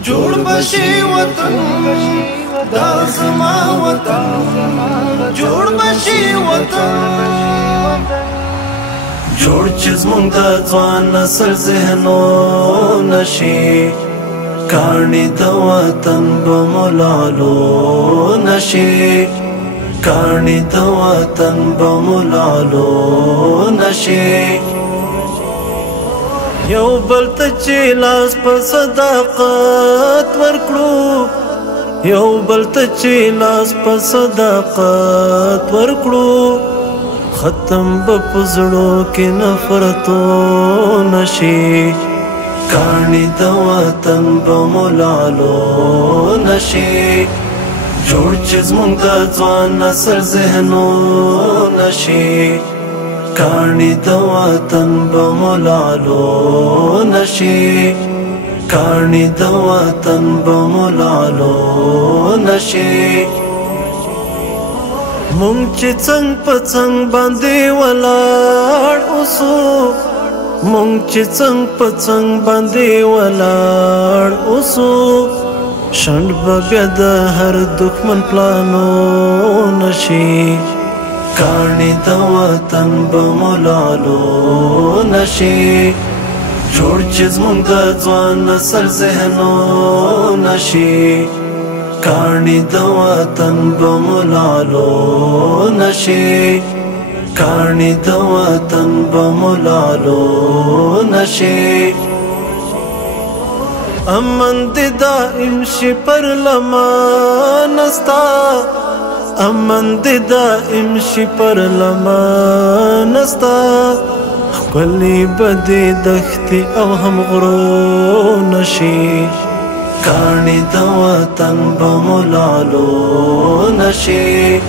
جوړ بشي وطن دا زما وطن جوړ بشي وطن جوړ چې زمونږ د ځوان نسل ذهنو نشي کاڼي د وطن به مو لالو نشي کاڼي د وطن به مو لالو نشي یو بل ته چې لاس په صداقت ورکړو یو بل ته چې لاس په صداقت ورکړو ختم به په زړو کې نفرتونه شي کاڼي د وطن به مو لالو نشي جوړ چې زمونږ د ځوان نسل ذهنونه شي کاڼي د وطن به مو لالو نشي کاڼي د وطن به مو لالو نشي مونږ چې څنګ په څنګ باندې ولاړ اوسو مونږ چې څنګ په څنګ باندې ولاړ اوسو شنډ به بیا د هر دښمن پلانو نشي کاڼي د وطن به مو لالو نشي جوړ چې زمونږ د ځوان نسل ذهنو نشي کاڼي د وطن به مو لالو نشي کاڼي د وطن به مو لالو نشي امن دې دائم شي پر لمان ستا امن دې دائم شي پر لمان ستا ښکلې بدې دښتې او هم غرونه شي کاڼي د وطن به مو لالو نشي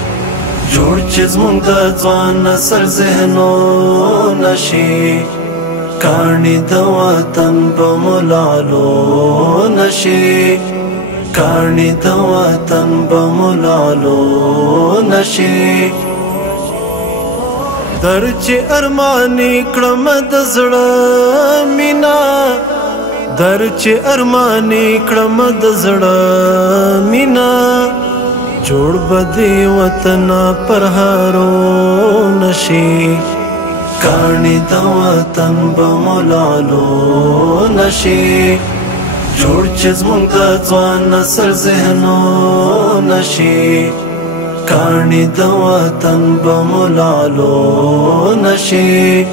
جوړ چې زمونږ د ځوان نسل ذهنونه شي کاڼي د وطن به مو لالو نشي کاڼي د وطن به مو لالو نشي در چې ارماني کړم د زړه مینا در چې ارماني کړم د زړه مینا جوړ به دې وطن پر هارو نشي کاڼي د وطن به مو لالو نشي جوړ چې زمونږ د ځوان نسل ذهنونه شي کاڼي د وطن به مو لالو نشي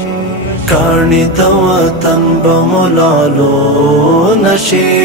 کاڼي د وطن به مو لالو نشي